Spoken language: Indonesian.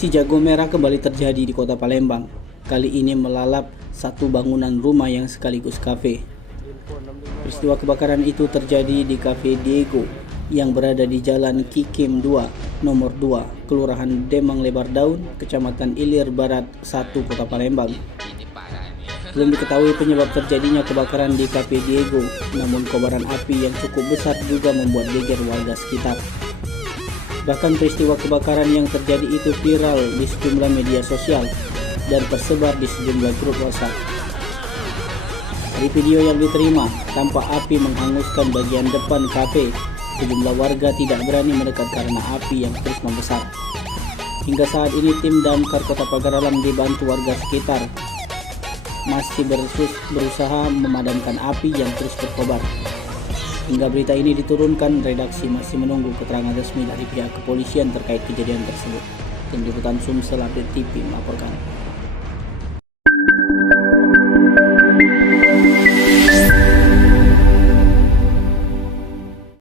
Si jago merah kembali terjadi di kota Palembang. Kali ini melalap satu bangunan rumah yang sekaligus kafe. Peristiwa kebakaran itu terjadi di Cafe Diego yang berada di Jalan Kikim 2, nomor 2, Kelurahan Demang Lebar Daun, Kecamatan Ilir Barat 1, Kota Palembang. Belum diketahui penyebab terjadinya kebakaran di Cafe Diego, namun kobaran api yang cukup besar juga membuat geger warga sekitar. Bahkan peristiwa kebakaran yang terjadi itu viral di sejumlah media sosial dan tersebar di sejumlah grup WhatsApp. Dari video yang diterima, tampak api menghanguskan bagian depan kafe. Sejumlah warga tidak berani mendekat karena api yang terus membesar. Hingga saat ini tim damkar Kota Pagar Alam dibantu warga sekitar masih berusaha memadamkan api yang terus berkobar. Hingga berita ini diturunkan, redaksi masih menunggu keterangan resmi dari pihak kepolisian terkait kejadian tersebut. Tim Liputan Sumsel Update TV melaporkan.